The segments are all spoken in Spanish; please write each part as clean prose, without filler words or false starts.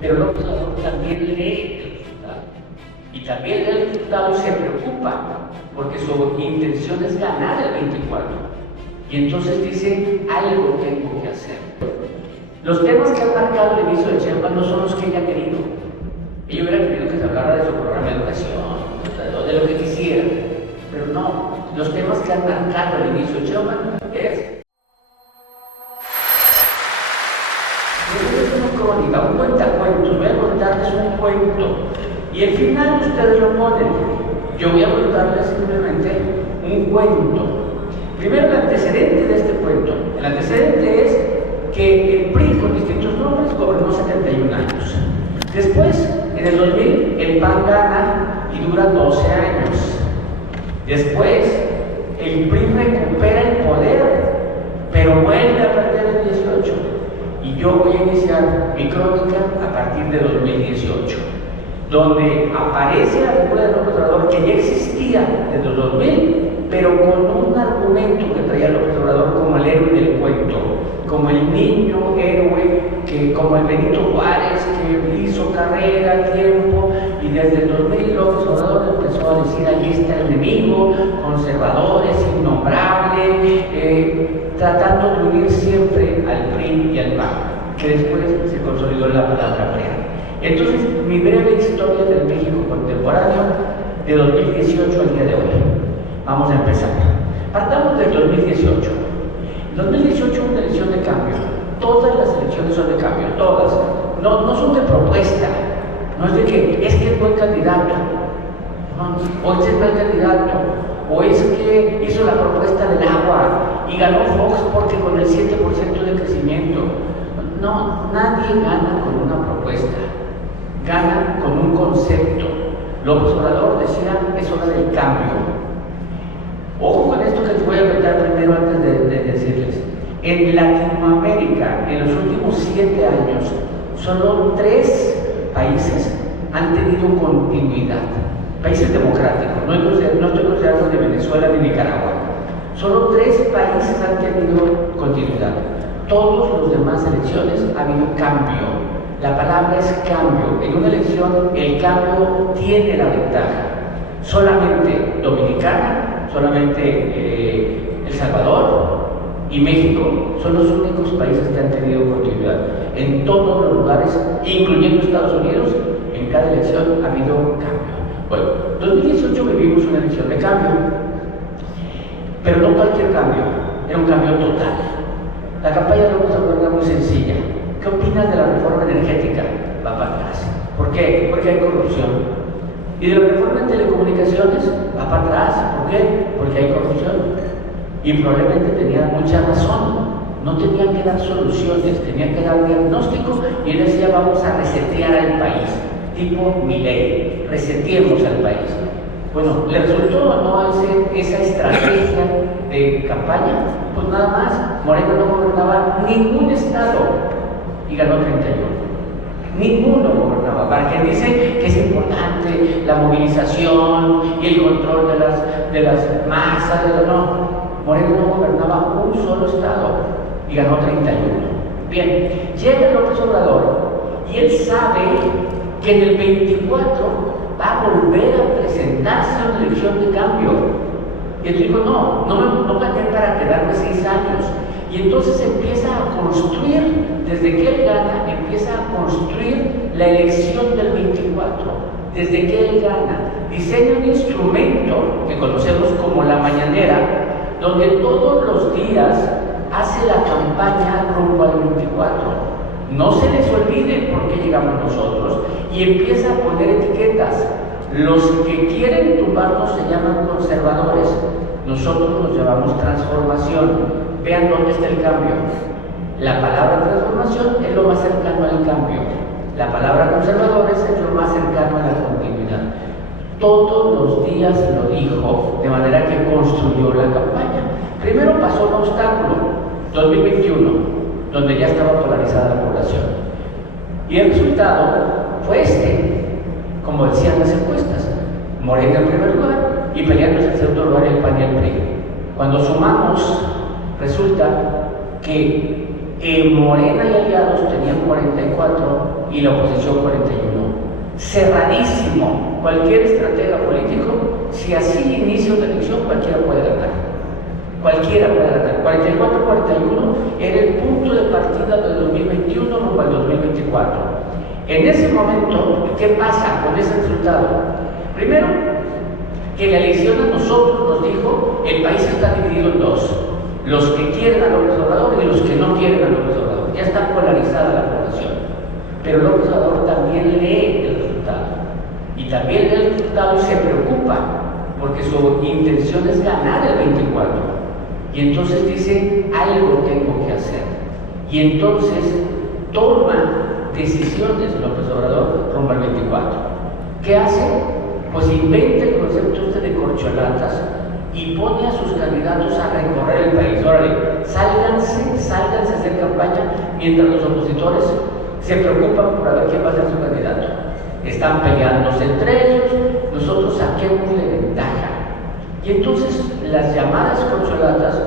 Pero López Obrador también lee el resultado. Y también lee el resultado y se preocupa, porque su intención es ganar el 24. Y entonces dice, algo tengo que hacer. Los temas que han marcado el inicio de Sheinbaum no son los que ella ha querido. Ella hubiera querido que se hablara de su programa de educación, o de lo que quisiera. Pero no, los temas que han marcado el inicio de Sheinbaum es una crónica, un cuentacuentos. Voy a contarles un cuento y al final ustedes lo ponen. Yo voy a contarles simplemente un cuento. Primero, el antecedente de este cuento. El antecedente es que el PRI con distintos nombres gobernó 71 años. Después, en el 2000, el PAN gana y dura 12 años. Después, el PRI recupera el poder, pero vuelve a perder el 18. Y yo voy a iniciar mi crónica a partir de 2018, donde aparece la figura de López Obrador, que ya existía desde los 2000, pero con un argumento que traía López Obrador como el héroe del cuento, como el niño héroe, como el Benito Juárez, que hizo carrera a tiempo, y desde el 2000 López Obrador empezó a decir: allí está el enemigo, conservadores, innombrable, tratando de unir siempre al PRI y al PAN, que después se consolidó en la palabra PRI. Entonces, mi breve historia del México contemporáneo de 2018 al día de hoy. Vamos a empezar. Partamos del 2018. 2018 es una elección de cambio. Todas las elecciones son de cambio, todas. No son de propuesta. No es de que es buen candidato, o es mal candidato, o es que hizo la propuesta del agua y ganó Fox porque con el 7% de crecimiento. No, nadie gana con una propuesta, gana con un concepto. López Obrador decía: es hora del cambio. Ojo con esto que les voy a contar primero antes de decirles. En Latinoamérica, en los últimos 7 años, solo 3 países han tenido continuidad. Países democráticos, no estoy considerando ni Venezuela ni Nicaragua. Solo 3 países han tenido continuidad. Todos los demás elecciones ha habido cambio. La palabra es cambio. En una elección el cambio tiene la ventaja. Solamente Dominicana, solamente El Salvador y México son los únicos países que han tenido continuidad. En todos los lugares, incluyendo Estados Unidos, en cada elección ha habido cambio. Bueno, 2018 vivimos una elección de cambio, pero no cualquier cambio, era un cambio total. La campaña de López Obrador era muy sencilla. ¿Qué opinas de la reforma energética? Va para atrás. ¿Por qué? Porque hay corrupción. Y de la reforma en telecomunicaciones, va para atrás. ¿Por qué? Porque hay corrupción. Y probablemente tenían mucha razón. No tenían que dar soluciones, tenían que dar diagnósticos, y él decía: vamos a resetear al país, tipo Milei, reseteemos al país. Bueno, ¿le resultó o no esa estrategia de campaña? Pues nada más. Moreno no gobernaba ningún estado y ganó 31. Ninguno gobernaba. Para quien dice que es importante la movilización y el control de las masas, no. Moreno no gobernaba un solo estado y ganó 31. Bien, llega López Obrador y él sabe que en el 24 va a volver a presentarse a una elección de cambio. Y él dijo: no gané para quedarme 6 años. Y entonces empieza a construir, desde que él gana, empieza a construir la elección del 24. Desde que él gana, diseña un instrumento que conocemos como la mañanera, donde todos los días hace la campaña rumbo al 24. No se les olvide por qué llegamos nosotros, y empieza a poner etiquetas. Los que quieren tumbarnos se llaman conservadores, nosotros nos llamamos transformación. Vean dónde está el cambio. La palabra transformación es lo más cercano al cambio. La palabra conservadores es lo más cercano a la continuidad. Todos los días lo dijo, de manera que construyó la campaña. Primero pasó un obstáculo, 2021, donde ya estaba polarizada la población. Y el resultado fue como decían las encuestas: Morena en primer lugar y peleándose en segundo lugar el PAN y el PRI. Cuando sumamos, resulta que Morena y aliados tenían 44 y la oposición 41. Cerradísimo. Cualquier estratega político, si así inicia una elección, cualquiera puede ganar. Cualquiera puede ganar. 44-41 era el punto de partida del 2021 rumbo al 2024. En ese momento, ¿qué pasa con ese resultado? Primero, que la elección a nosotros nos dijo, el país está dividido en dos. Los que quieren a López Obrador y los que no quieren a López Obrador. Ya está polarizada la población. Pero López Obrador también lee el resultado. Y también lee el resultado y se preocupa, porque su intención es ganar el 24. Y entonces dice, algo tengo que hacer. Y entonces toma decisiones López Obrador rumbo al 24. ¿Qué hace? Pues inventa el concepto de corcholatas y pone a sus candidatos a recorrer el país. Órale, sálganse a hacer campaña mientras los opositores se preocupan por ver quién va a ser su candidato. Están peleándose entre ellos, nosotros saquémosle ventaja. Y entonces las llamadas corcholatas,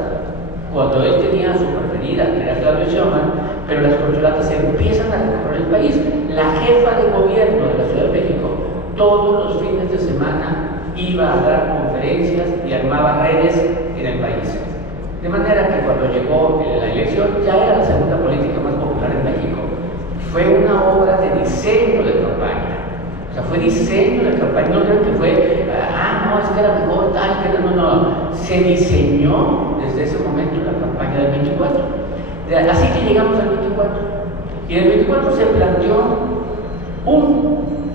cuando él tenía su preferida, que era Claudio Sheinbaum, pero las corcholatas empiezan a recorrer el país. La jefa de gobierno de la Ciudad de México, todos los fines de semana iba a dar conferencias y armaba redes en el país. De manera que cuando llegó la elección, ya era la segunda política más popular en México. Fue una obra de diseño de campaña. O sea, fue diseño de campaña. No creo que fue, no, es que era mejor tal, que no. Se diseñó desde ese momento la campaña del 24. Así que llegamos al 24. Y en el 24 se planteó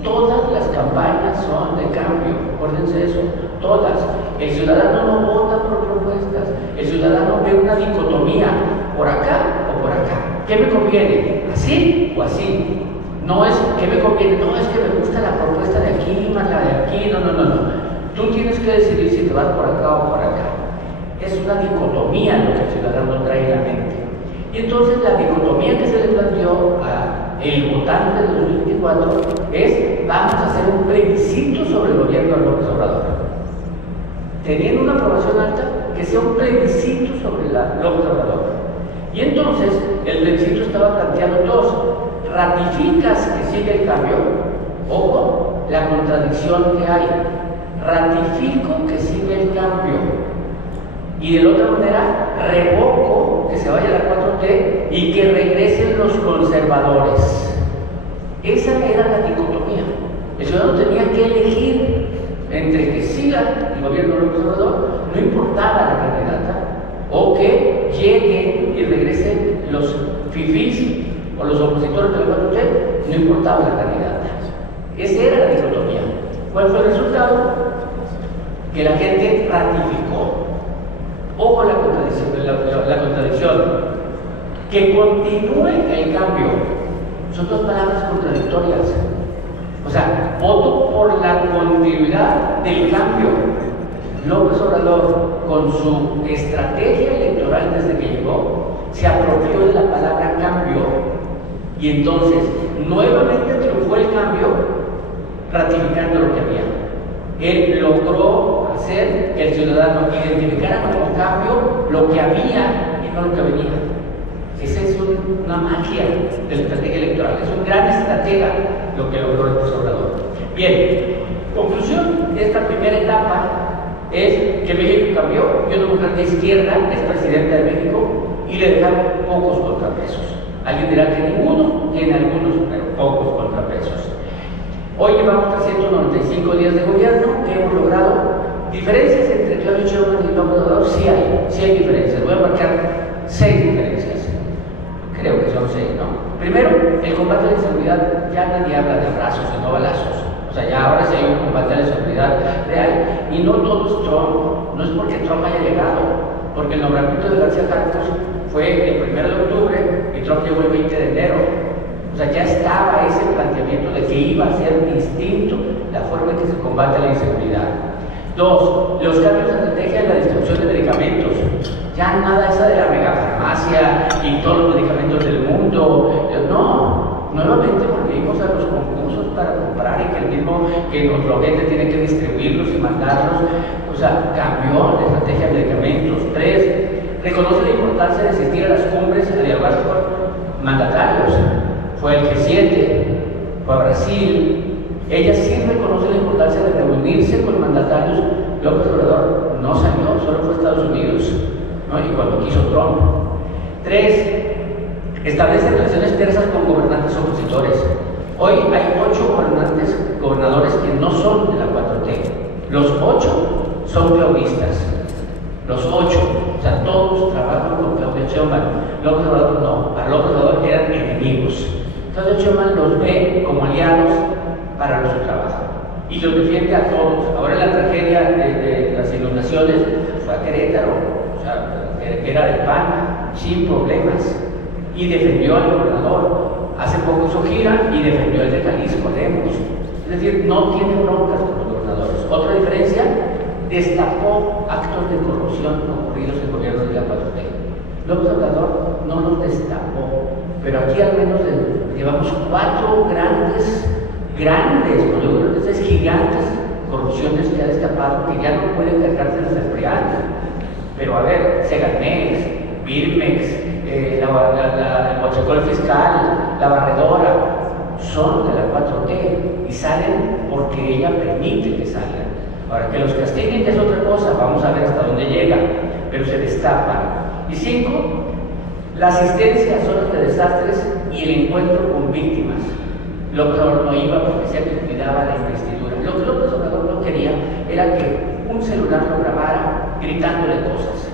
todas las campañas son de cambio, acuérdense eso, todas. El ciudadano no vota por propuestas, el ciudadano ve una dicotomía, por acá o por acá. ¿Qué me conviene? ¿Así o así? No es que me conviene, no es que me gusta la propuesta de aquí, más la de aquí, no. Tú tienes que decidir si te vas por acá o por acá. Es una dicotomía lo que el ciudadano trae en la mente. Y entonces la dicotomía que se le planteó al votante del 2024 es, vamos a hacer un plebiscito sobre el gobierno de López Obrador. Teniendo una aprobación alta, que sea un plebiscito sobre López Obrador. Y entonces el plebiscito estaba planteando dos. Ratificas que sigue el cambio, ojo, la contradicción que hay. Ratifico que sigue el cambio. Y de la otra manera, revoco que se vaya la 4T y que regresen los conservadores. Esa era la dicotomía. El ciudadano tenía que elegir entre que siga el gobierno de López Obrador, no importaba la candidata, o que lleguen y regresen los fifís o los opositores de la 4T, no importaba la candidata. Esa era la dicotomía. ¿Cuál fue el resultado? Que la gente ratificó. Ojo la contradicción. Que continúe el cambio. Son dos palabras contradictorias. O sea, voto por la continuidad del cambio. López Obrador, con su estrategia electoral desde que llegó, se apropió de la palabra cambio y entonces nuevamente triunfó el cambio ratificando lo que había. Él logró hacer que el ciudadano identificara como cambio lo que había y no lo que venía. Esa es una magia de la estrategia electoral, es un gran estratega lo que logró López Obrador. Bien, conclusión de esta primera etapa es que México cambió y una mujer de izquierda es presidenta de México y le dejaron pocos contrapesos. Alguien dirá que ninguno, tiene algunos, pero pocos contrapesos. Hoy llevamos 395 días de gobierno que hemos logrado. Diferencias entre Claudio Sheinbaum y López Obrador, sí hay diferencias. Voy a marcar 6 diferencias. Creo que son 6, ¿no? Primero, el combate a la inseguridad, ya nadie habla de abrazos y no balazos. O sea, ya ahora sí hay un combate a la inseguridad real. Y no todo es Trump, no es porque Trump haya llegado, porque el nombramiento de García Harfuch fue el 1 de octubre y Trump llegó el 20 de enero. O sea, ya estaba ese planteamiento de que iba a ser distinto la forma en que se combate la inseguridad. 2, los cambios de estrategia en la distribución de medicamentos. Ya nada esa de la megafarmacia y todos los medicamentos del mundo. No, nuevamente volvimos a los concursos para comprar y que el mismo que nos lo vende tiene que distribuirlos y mandarlos. O sea, cambió la estrategia de medicamentos. 3, reconoce la importancia de asistir a las cumbres a dialogar con mandatarios. Fue el G7, fue a Brasil. Ella sí reconoce la importancia de reunirse con mandatarios. López Obrador no salió, solo fue a Estados Unidos, ¿no? Y cuando quiso Trump. 3. Establece relaciones tersas con gobernantes opositores. Hoy hay 8 gobernadores que no son de la 4T. Los 8 son claudistas. Los 8, o sea, todos trabajan con Claudia Sheinbaum. López Obrador no, para López Obrador eran enemigos. Claudia Sheinbaum los ve como aliados para nuestro trabajo y los defiende a todos. Ahora la tragedia de las inundaciones fue a Querétaro, o sea, que era del PAN, sin problemas, y defendió al gobernador. Hace poco hizo gira y defendió el de Jalisco, Lemos. Es decir, no tiene broncas con los gobernadores. Otra diferencia, destapó actos de corrupción ocurridos en el gobierno de la 4T. López Obrador no los destapó, pero aquí al menos llevamos 4 grandes, cuando digo gigantes corrupciones que ha destapado, que ya no pueden cargárselas al PRIAN. Pero a ver, Segalmex, Birmex, el huachicol fiscal, la barredora, son de la 4T y salen porque ella permite que salgan. Ahora, que los castiguen es otra cosa, vamos a ver hasta dónde llegan, pero se destapan. Y 5, la asistencia a zonas de desastres y el encuentro con víctimas. López Obrador no iba porque decía que cuidaba la investidura. Lo que López Obrador no quería era que un celular lo grabara gritándole cosas,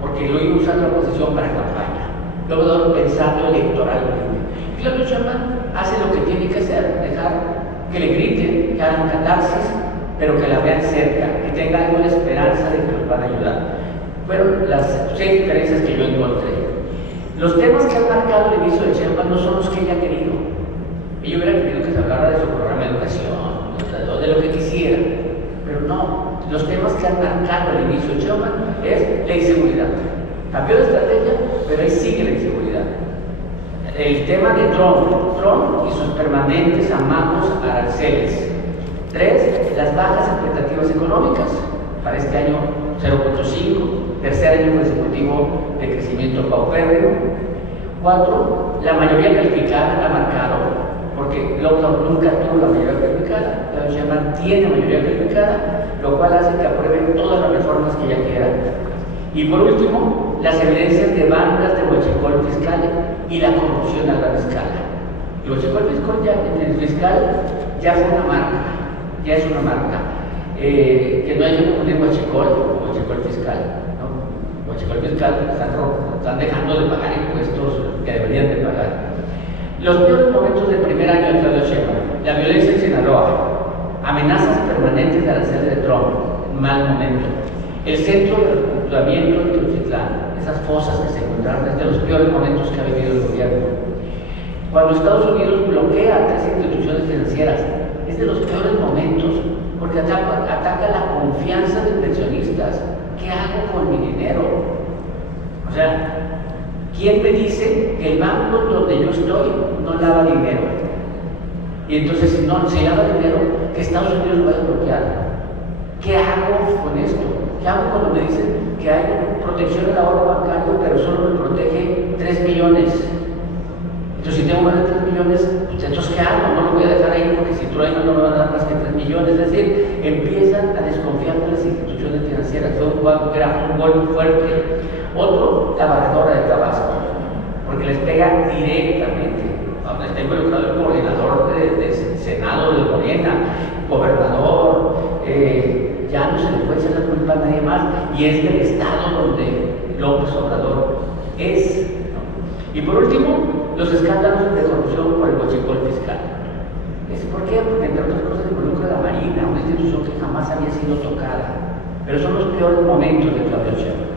porque lo iba a usar la oposición para campaña. López Obrador pensando electoralmente. Y Claudia Sheinbaum hace lo que tiene que hacer, dejar que le griten, que hagan catarsis, pero que la vean cerca, que tenga alguna esperanza de que los van a ayudar. Fueron las 6 diferencias que yo encontré. Los temas que han marcado el inicio de Sheinbaum no son los que ella ha querido. Ella hubiera querido que se hablara de su programa de educación, de lo que quisiera, pero no. Los temas que han marcado el inicio de Sheinbaum es la inseguridad. Cambió de estrategia, pero ahí sigue la inseguridad. El tema de Trump y sus permanentes amagos aranceles. 3, las bajas expectativas económicas, para este año 0.5, tercer año consecutivo de crecimiento paupérrimo. 4, la mayoría calificada ha marcado, porque López nunca tuvo la mayoría calificada, la Sheinbaum tiene mayoría calificada, lo cual hace que aprueben todas las reformas que ella quiera. Y por último, las evidencias de bandas de huachicol fiscal y la corrupción a gran escala. El huachicol fiscal ya fue una marca, ya es una marca. Que no hay que confundir huachicol o huachicol fiscal, ¿no? Huachicol fiscal están dejando de pagar impuestos que deberían de pagar. Los peores momentos del primer año de Claudia Sheinbaum: la violencia en Sinaloa, amenazas permanentes de aranceles de Trump, mal momento. El centro de reclutamiento de Tultitlán, esas fosas que se encontraron, es de los peores momentos que ha vivido el gobierno. Cuando Estados Unidos bloquea 3 instituciones financieras, es de los peores momentos, porque ataca la confianza de inversionistas. ¿Qué hago con mi dinero? O sea, ¿quién me dice que el banco donde yo estoy no lava dinero? Y entonces, si no se lava dinero, que Estados Unidos lo vaya a bloquear. ¿Qué hago con esto? ¿Qué hago cuando me dicen que hay protección del ahorro bancario, pero solo me protege 3 millones? Entonces, si tengo más de 3 millones, pues, entonces, ¿qué hago? No lo voy a dejar ahí porque si trueno no me van a dar más que 3 millones. Es decir, empiezan a desconfiar de las instituciones financieras. Fue un golpe fuerte. Otro, la barredora de Tabasco, porque les pega directamente. Donde está involucrado el coordinador del Senado de Morena, gobernador, ya no se le puede echar la culpa a nadie más, y es del estado donde López Obrador es, ¿no? Y por último, los escándalos de corrupción por el huachicol fiscal. ¿Por qué? Porque entre otras cosas involucra a la Marina, una institución que jamás había sido tocada. Pero son los peores momentos de Claudia Sheinbaum.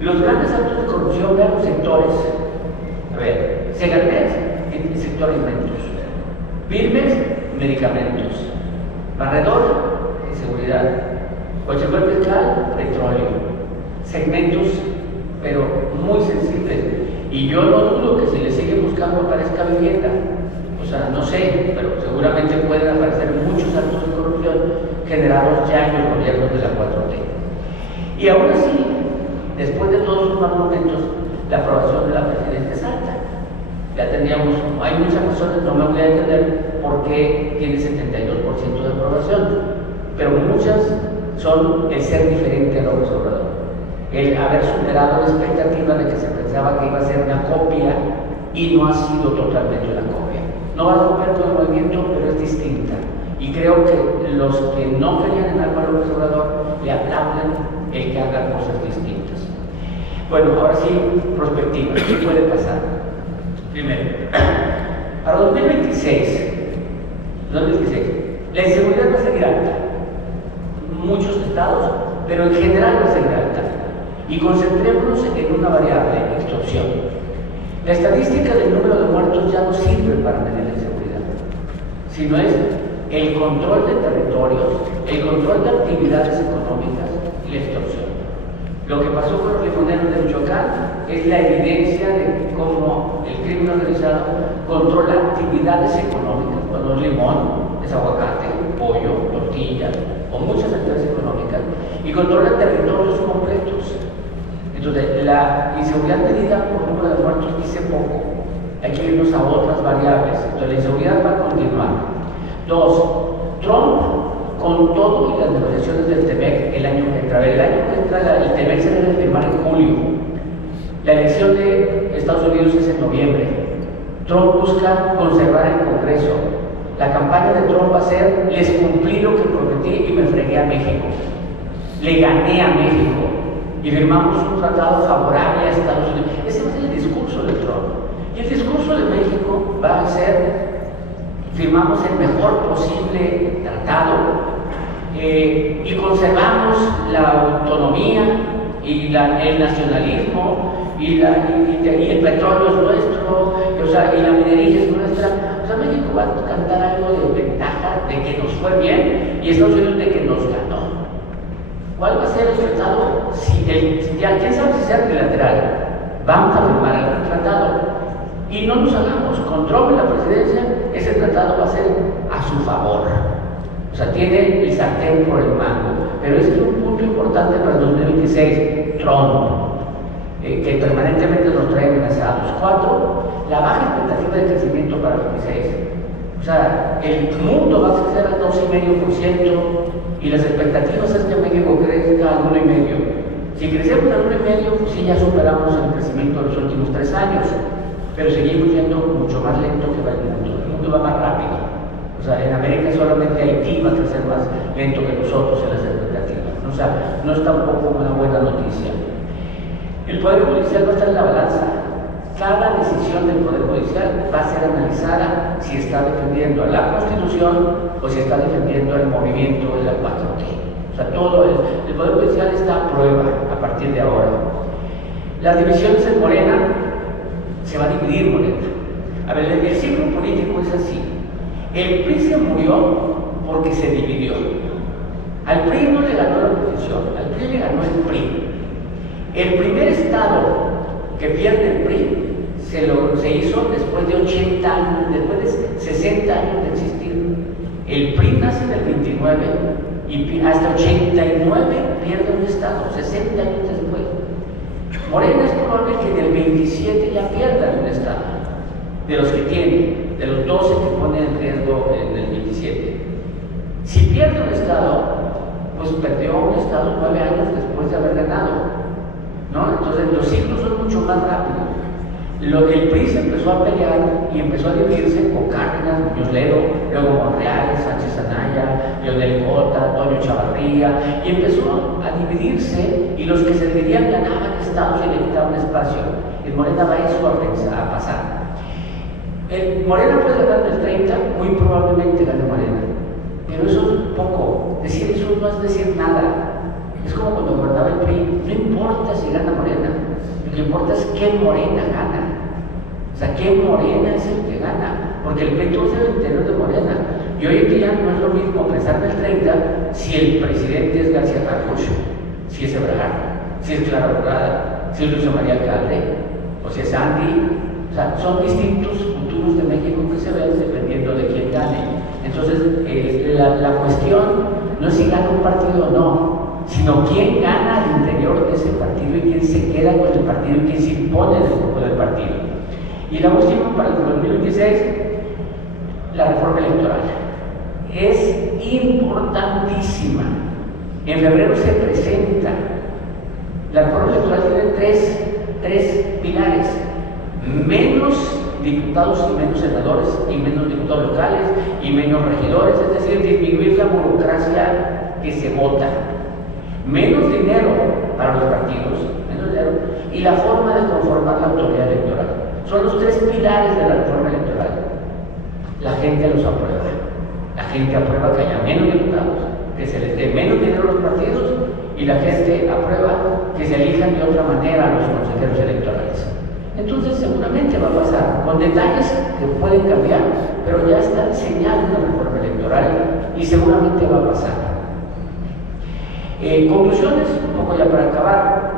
Los grandes actos de corrupción, vean los sectores. A ver, Segalmex, el sector alimentos. Birmex, medicamentos. Barredor, seguridad. Huachicol fiscal, petróleo. Segmentos, pero muy sensibles. Y yo no dudo que si le siguen buscando aparezca vivienda. O sea, no sé, pero seguramente pueden aparecer muchos actos de corrupción generados ya en los gobiernos de la 4T. Y aún así, después de todos los malos momentos, la aprobación de la presidencia es alta. Ya tendríamos, hay muchas razones, no me voy a detener por qué tiene 72% de aprobación, pero muchas son el ser diferente a López Obrador, el haber superado la expectativa de que se pensaba que iba a ser una copia y no ha sido totalmente una copia. No va a romper todo el movimiento, pero es distinta. Y creo que los que no querían en Álvaro López Obrador le aplauden el que haga cosas distintas. Bueno, ahora sí, prospectiva. ¿Qué puede pasar? Primero, para 2026, la inseguridad va a seguir alta. Muchos estados, pero en general va a seguir alta. Y concentrémonos en una variable, extorsión. La estadística del número de muertos ya no sirve para medir la inseguridad, sino es el control de territorios, el control de actividades económicas y la extorsión. Lo que pasó con los limoneros de Michoacán es la evidencia de cómo el crimen organizado controla actividades económicas. Cuando es limón, es aguacate, pollo, tortillas o muchas actividades económicas, y controla territorios completos. Entonces, la inseguridad medida por número de muertos dice poco. Hay que irnos a otras variables. Entonces, la inseguridad va a continuar. 2. Trump, con todo y las negociaciones del TEMEC el año que entra. El año que entra, el TEMEC se debe firmar en julio. La elección de Estados Unidos es en noviembre. Trump busca conservar el Congreso. La campaña de Trump va a ser: les cumplí lo que prometí y me fregué a México. Le gané a México. Y firmamos un tratado favorable a Estados Unidos. Ese va a ser el discurso de Trump. Y el discurso de México va a ser: firmamos el mejor posible tratado y conservamos la autonomía y el nacionalismo y el petróleo es nuestro, y la minería es nuestra. O sea, México va a cantar algo de ventaja, de que nos fue bien, y Estados Unidos de que nos ganó. ¿Cuál va a ser el tratado? ¿Quién sabe si sea trilateral? Vamos a firmar algún tratado. Y no nos hagamos, con Trump en la presidencia, ese tratado va a ser a su favor. O sea, tiene el sartén por el mango. Pero ese es un punto importante para el 2026, Trump, que permanentemente nos trae amenazados. 4, la baja expectativa de crecimiento para el 2026. O sea, el mundo va a crecer al 2,5% y las expectativas es que México crezca al 1,5%. Si crecemos al 1,5%, pues sí, ya superamos el crecimiento de los últimos 3 años. Pero seguimos yendo mucho más lento que va el mundo va más rápido. O sea, en América solamente Haití va a crecer más lento que nosotros en las expectativas. O sea, no es tampoco una buena noticia. El Poder Judicial va a estar en la balanza. Cada decisión del Poder Judicial va a ser analizada si está defendiendo a la Constitución o si está defendiendo el movimiento de la 4T. O sea, todo el Poder Judicial está a prueba a partir de ahora. Las divisiones en Morena, se va a dividir Morena. A ver, el ciclo político es así. El PRI se murió porque se dividió. Al PRI no le ganó la oposición, al PRI le ganó el PRI. El primer estado que pierde el PRI se hizo después de 80 años, después de 60 años de existir. El PRI nace en el 29 y hasta 89 pierde un estado, 60 años después. Morena es probable que en el 27 ya pierda un estado, de los que tiene, de los 12 que ponen en riesgo en el 27. Si pierde un estado, pues perdió un estado 9 años después de haber ganado, ¿no? Entonces los ciclos son mucho más rápidos. El PRI se empezó a pelear y empezó a dividirse con Cárdenas, Muñoz Ledo, luego Monreal, Sánchez Anaya, Leonel Cota, Toño Chavarría, y empezó a dividirse, y los que se dividían ganaban estados y le quitaban espacio. El Morena va eso a pasar. El Morena puede ganar del 30, muy probablemente gane Morena, pero eso es poco. Decir eso no es decir nada. Es como cuando gobernaba el PRI, no importa si gana Morena, lo que importa es qué Morena gana. O sea, qué Morena es el que gana, porque el pleito es el interior de Morena. Y hoy en día no es lo mismo pensar del 30 si el presidente es García Harfuch, si es Ebrard, si es Clara Brugada, si es Luis María Alcalde, o si es Andy. O sea, son distintos futuros de México que se ven dependiendo de quién gane. Entonces, la cuestión no es si gana un partido o no, sino quién gana al interior de ese partido y quién se queda con el partido y quién se impone en el grupo del partido. Y la última, para el 2026, la reforma electoral. Es importantísima. En febrero se presenta. La reforma electoral tiene tres pilares: menos diputados y menos senadores, y menos diputados locales y menos regidores, es decir, disminuir la burocracia que se vota, menos dinero para los partidos, menos dinero, y la forma de conformar la autoridad electoral. Son los tres pilares de la reforma electoral. La gente los aprueba. La gente aprueba que haya menos diputados, que se les dé menos dinero a los partidos, y la gente aprueba que se elijan de otra manera a los consejeros electorales. Entonces seguramente va a pasar, con detalles que pueden cambiar, pero ya está diseñada una reforma electoral y seguramente va a pasar. Conclusiones, un poco ya para acabar.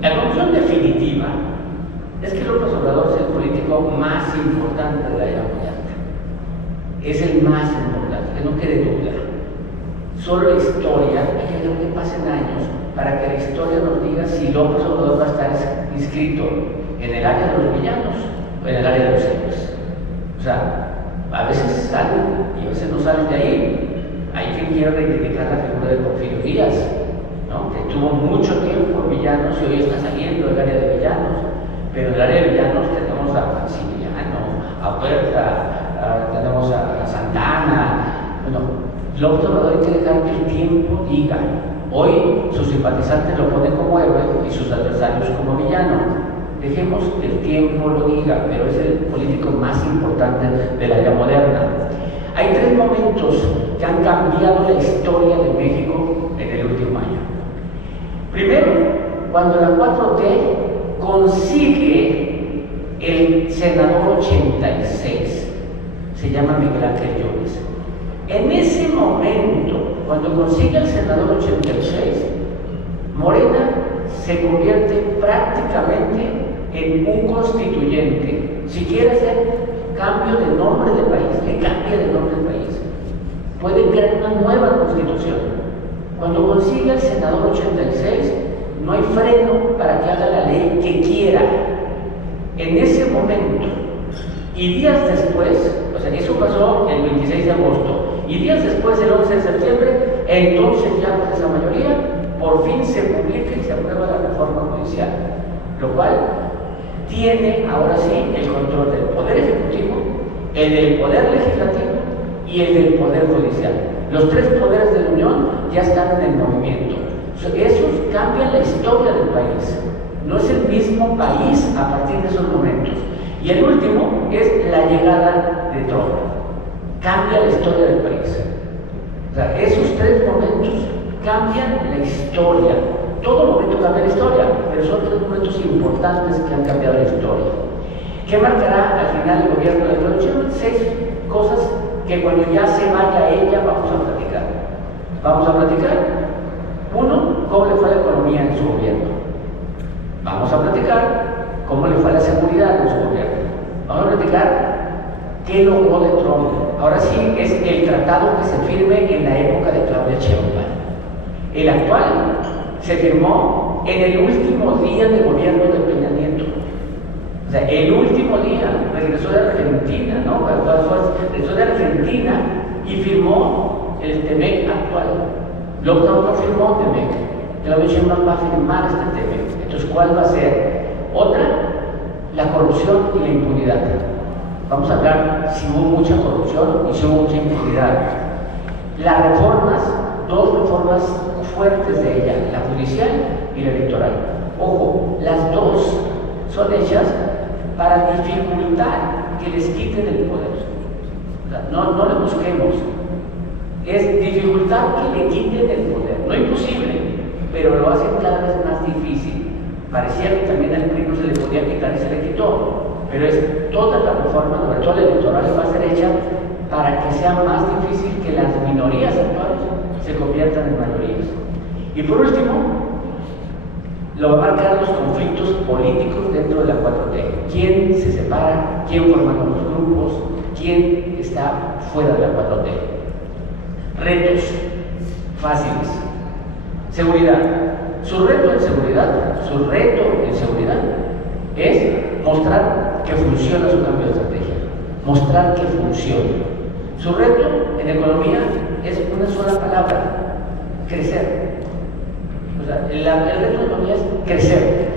La conclusión definitiva es que López Obrador es el político más importante de la era moderna. Es el más importante, que no quede duda. Solo la historia, hay que dejar que pasen años para que la historia nos diga si López Obrador va a estar inscrito en el área de los villanos o en el área de los héroes. O sea, a veces salen y a veces no salen de ahí. Hay quien quiere reivindicar la figura de Porfirio Díaz, ¿no?, que tuvo mucho tiempo en villanos y hoy está saliendo del área de villanos. Pero en el área de villanos tenemos a Maximiliano, a Huerta, tenemos a Santana. Bueno, López Obrador hay que dejar que el tiempo diga. Hoy sus simpatizantes lo ponen como héroe y sus adversarios como villano. Dejemos que el tiempo lo diga, pero es el político más importante de la era moderna. Hay tres momentos que han cambiado la historia de México en el último año. Primero, cuando la 4T consigue el senador 86, se llama Miguel Ángel Yunes. En ese momento, cuando consigue el senador 86, Morena se convierte prácticamente en un constituyente. Si quiere hacer cambio de nombre del país, que cambie de nombre del país. Puede crear una nueva constitución. Cuando consiga el senador 86, no hay freno para que haga la ley que quiera. En ese momento, y días después, o sea, eso pasó el 26 de agosto, y días después, el 11 de septiembre, entonces ya con esa mayoría, por fin se publica y se aprueba la reforma judicial, lo cual tiene ahora sí el control del Poder Ejecutivo, el del Poder Legislativo y el del Poder Judicial. Los tres poderes de la Unión ya están en el movimiento. Esos cambian la historia del país. No es el mismo país a partir de esos momentos. Y el último es la llegada de Trump. Cambia la historia del país. O sea, esos tres momentos cambian la historia. Todo momento cambia la historia, pero son tres momentos importantes que han cambiado la historia. ¿Qué marcará al final el gobierno de Claudia Sheinbaum? 6 cosas que cuando ya se vaya ella vamos a platicar. Vamos a platicar, 1, cómo le fue la economía en su gobierno. Vamos a platicar cómo le fue la seguridad en su gobierno. Vamos a platicar qué logró de Trump. Ahora sí es el tratado que se firme en la época de Claudia Sheinbaum. El actual se firmó en el último día de gobierno de Peña Nieto. O sea, el último día regresó de Argentina, ¿no? Regresó de Argentina y firmó el TEMEC actual. López Obrador no firmó TEMEC. Claudia Sheinbaum va a firmar este TEMEC. Entonces, ¿cuál va a ser? Otra, la corrupción y la impunidad. Vamos a hablar si hubo mucha corrupción y si hubo mucha impunidad. Las reformas, 2 reformas fuertes de ella, la judicial y la electoral. Ojo, las 2 son hechas para dificultar que les quiten el poder. O sea, no le busquemos. Es dificultar que le quiten el poder. No imposible, pero lo hacen cada vez más difícil. Parecía que también al PRI no se le podía quitar y se le quitó. Pero es toda la reforma, sobre todo la electoral, va a ser hecha para que sea más difícil que las minorías actuales se conviertan en mayorías. Y por último, lo va a marcar los conflictos políticos dentro de la 4T. ¿Quién se separa? ¿Quién forma nuevos grupos? ¿Quién está fuera de la 4T? Retos fáciles. Seguridad. Su reto en seguridad es mostrar que funciona su cambio de estrategia, mostrar que funciona. Su reto en economía es una sola palabra: crecer. O sea, el reto de economía es crecer.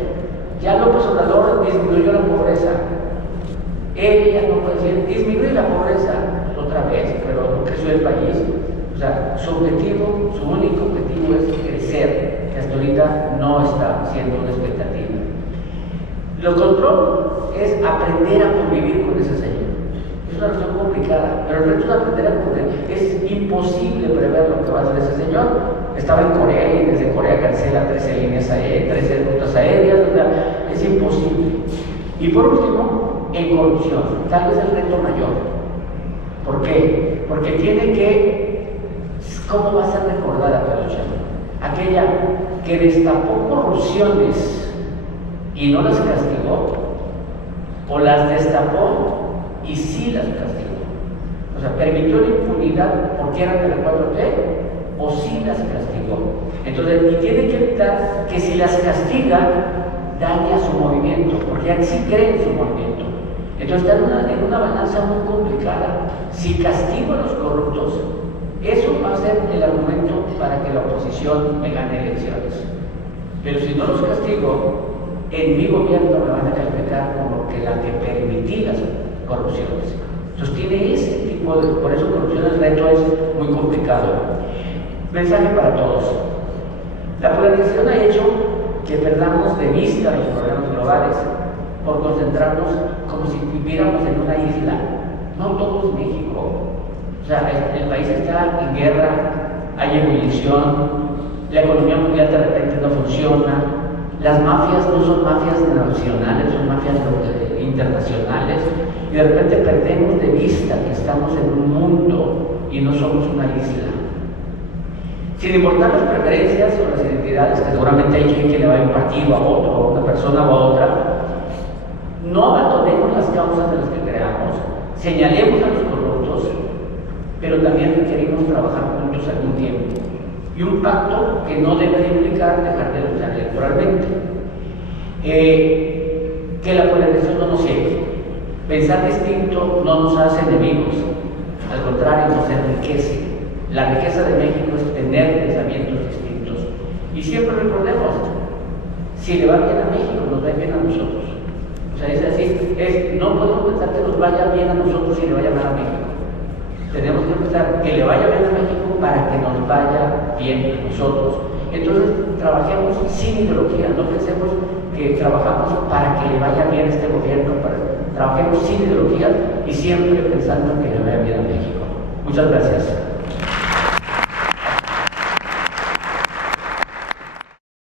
Ya López Obrador disminuyó la pobreza. Ella no puede decir disminuir la pobreza otra vez, pero no creció el país. O sea, su objetivo, su único objetivo es crecer, que hasta ahorita no está siendo una expectativa. Lo control es aprender a convivir con ese señor. Es una relación complicada, pero el reto es aprender a convivir. Es imposible prever lo que va a hacer ese señor. Estaba en Corea y desde Corea cancela 13 líneas aéreas, 13 rutas aéreas, o sea, es imposible. Y por último, en corrupción, tal vez el reto mayor. ¿Por qué? Porque tiene que, ¿cómo va a ser recordada Claudia Sheinbaum? Aquella que destapó corrupciones y no las castigó, o las destapó y sí las castigó. O sea, permitió la impunidad porque eran de la 4T, o sí las castigó. Entonces, y tiene que evitar que si las castiga, dañe a su movimiento, porque así cree en su movimiento. Entonces está en una balanza muy complicada. Si castigo a los corruptos, eso va a ser el argumento para que la oposición me gane elecciones. Pero si no los castigo, en mi gobierno me van a calificar como que la que permití las corrupciones. Entonces tiene ese tipo de... Por eso corrupción, el reto es muy complicado. Mensaje para todos. La polarización ha hecho que perdamos de vista los problemas globales por concentrarnos como si viviéramos en una isla. No todo es México. O sea, el país está en guerra, hay ebullición, la economía mundial de repente no funciona, las mafias no son mafias nacionales, son mafias internacionales, y de repente perdemos de vista que estamos en un mundo y no somos una isla. Sin importar las preferencias o las identidades, que seguramente hay quien que le va a un partido a otro, a una persona o a otra, no abandonemos las causas de las que creamos, señalemos a los corruptos, pero también requerimos trabajar juntos algún tiempo. Y un pacto que no debe implicar dejar de luchar electoralmente. Que la polarización no nos ciegue. Pensar distinto no nos hace enemigos, al contrario, nos enriquece. La riqueza de México es tener pensamientos distintos. Y siempre recordemos, si le va bien a México, nos va bien a nosotros. O sea, es así, no podemos pensar que nos vaya bien a nosotros y le vaya mal a México. Tenemos que pensar que le vaya bien a México para que nos vaya bien a nosotros. Entonces, trabajemos sin ideología, no pensemos que trabajamos para que le vaya bien a este gobierno, trabajemos sin ideología y siempre pensando que le vaya bien a México. Muchas gracias.